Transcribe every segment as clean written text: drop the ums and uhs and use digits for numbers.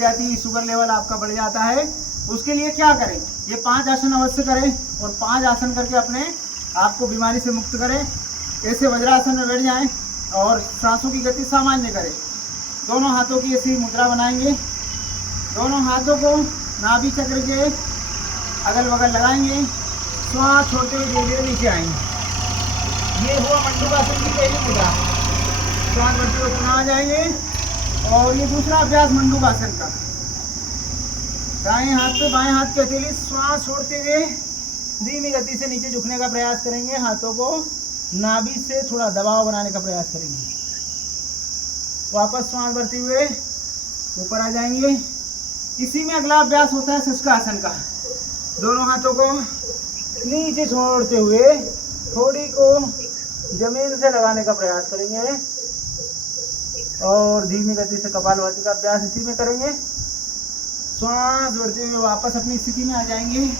जाती sugar level आपका बढ़ जाता है। उसके लिए क्या करें, ये 5 आसन अवश्य करें और 5 आसन करके अपने आप को बीमारी से मुक्त करें। ऐसे वज्रासन में बैठ जाएं और सांसों की गति सामान्य करें। दोनों हाथों की ऐसी मुद्रा बनाएंगे, दोनों हाथों को नाभि चक्र के अगल बगल लगाएंगे, श्वास छोड़ते हुए धीरे धीरे नीचे आएंगे। ये हुआ मंडूकासन की पहली मुद्रा। श्वास बढ़ते हुए पुनः आ जाएंगे। और ये दूसरा अभ्यास मंडूकासन का, दाएं हाथ पे बाएं हाथ की हथेली श्वास छोड़ते हुए धीमी गति से नीचे झुकने का प्रयास करेंगे। हाथों को नाभि से थोड़ा दबाव बनाने का प्रयास करेंगे। वापस श्वास भरते हुए ऊपर आ जाएंगे। इसी में अगला अभ्यास होता है शुष्कासन का। दोनों हाथों को नीचे छोड़ते हुए थोड़ी को जमीन से लगाने का प्रयास करेंगे और धीमी गति से कपालभाति का अभ्यास इसी में करेंगे। श्वास भरते हुए वापस अपनी स्थिति में आ जाएंगे।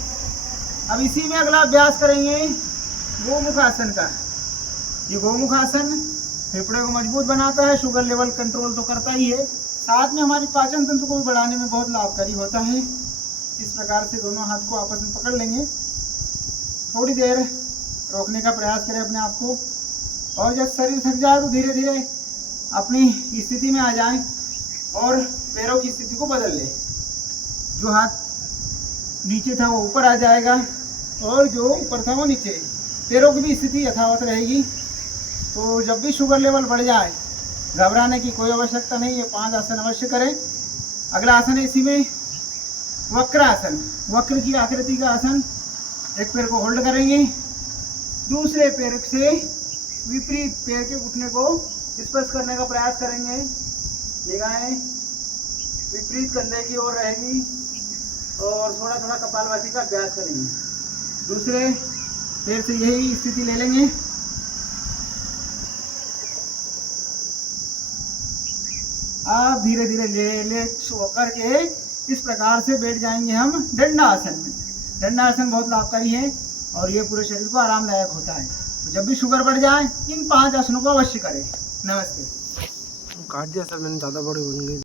अब इसी में अगला अभ्यास करेंगे गोमुखासन का। ये गोमुखासन फेफड़े को मजबूत बनाता है, शुगर लेवल कंट्रोल तो करता ही है, साथ में हमारे पाचन तंत्र को भी बढ़ाने में बहुत लाभकारी होता है। इस प्रकार से दोनों हाथ को आपस में पकड़ लेंगे, थोड़ी देर रोकने का प्रयास करें अपने आप को, और जब शरीर थक जाए तो धीरे धीरे अपनी स्थिति में आ जाएं और पैरों की स्थिति को बदल लें। जो हाथ नीचे था वो ऊपर आ जाएगा और जो ऊपर था वो नीचे। पैरों की भी स्थिति यथावत रहेगी। तो जब भी शुगर लेवल बढ़ जाए घबराने की कोई आवश्यकता नहीं है, 5 आसन अवश्य करें। अगला आसन है इसी में वक्रासन। वक्र की आकृति का आसन। एक पैर को होल्ड करेंगे, दूसरे पैर से विपरीत पैर के घुटने को स्पर्श करने का प्रयास करेंगे। निगाहें विपरीत कंधे की ओर रहेगी और थोड़ा थोड़ा कपालभाति का अभ्यास करेंगे। दूसरे पैर से यही स्थिति ले लेंगे। आप धीरे धीरे रिलैक्स होकर के इस प्रकार से बैठ जाएंगे हम दंडासन में। दंडासन बहुत लाभकारी है और ये पूरे शरीर को आरामदायक होता है। तो जब भी शुगर बढ़ जाए इन 5 आसनों को अवश्य करें। नमस्ते। काट दिया सर मैंने, ज़्यादा बड़ी बन गई।